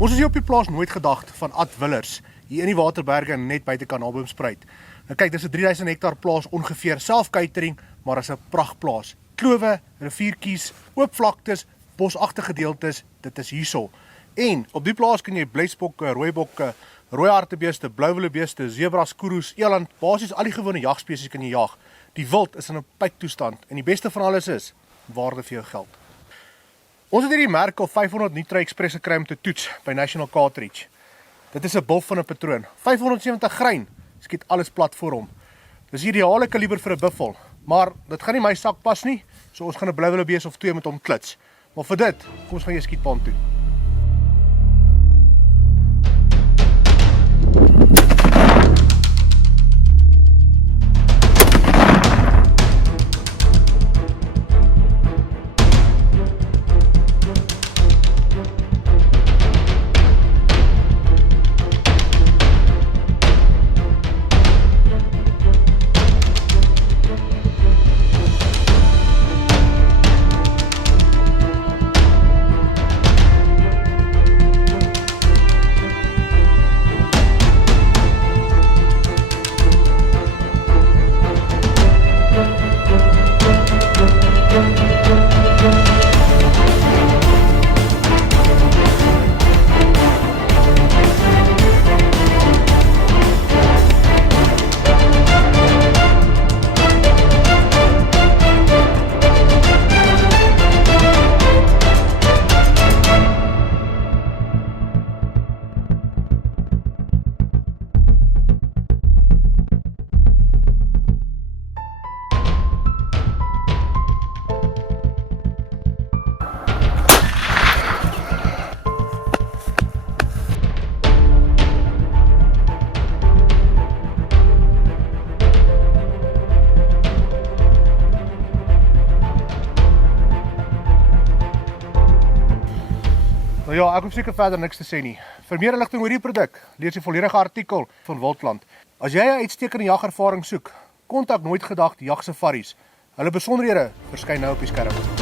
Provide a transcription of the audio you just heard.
Ons is hier op die plaas Nooit Gedag van Ad Willers, hier in die Waterberge net buite Kanalboomspruit. Nou kyk, dis 'n 3000 hektar plaas ongeveer, self-catering, maar is 'n prachtplaas. Klowe, riviertjies, oop vlaktes, bosagtige gedeeltes, dit is hierso. En op die plaas kan jy blysbokke, rooibokke, rooi hartebeeste, blauwillebeeste, zebras, koeroes, eland, basies al die gewone jagspesies kan jy jag. Die wild is in 'n piektoestand en die beste van alles is waarde vir jou geld. Ons het hierdie merk al 500 Nitro Express gekry om te toets by National Cartridge. Dit is 'n bulf van 'n patroon. 570 grein, skiet alles plat voor hom. Dis ideale kaliber vir 'n buffel, maar dit gaan nie my sak pas nie, so ons gaan 'n blauwillebees of 2 met hom klits. Maar vir dit, kom ons gaan jy skietbaan toe. Nou ja, ek hoef seker verder niks te sê nie. Vir meer inligting oor die produk, lees die volledige artikel van Wildplant. As jy 'n uitstekende jagervaring soek, kontak Nooit Gedag Jagsafaris. Hulle besonderhede verskyn nou op die skerm.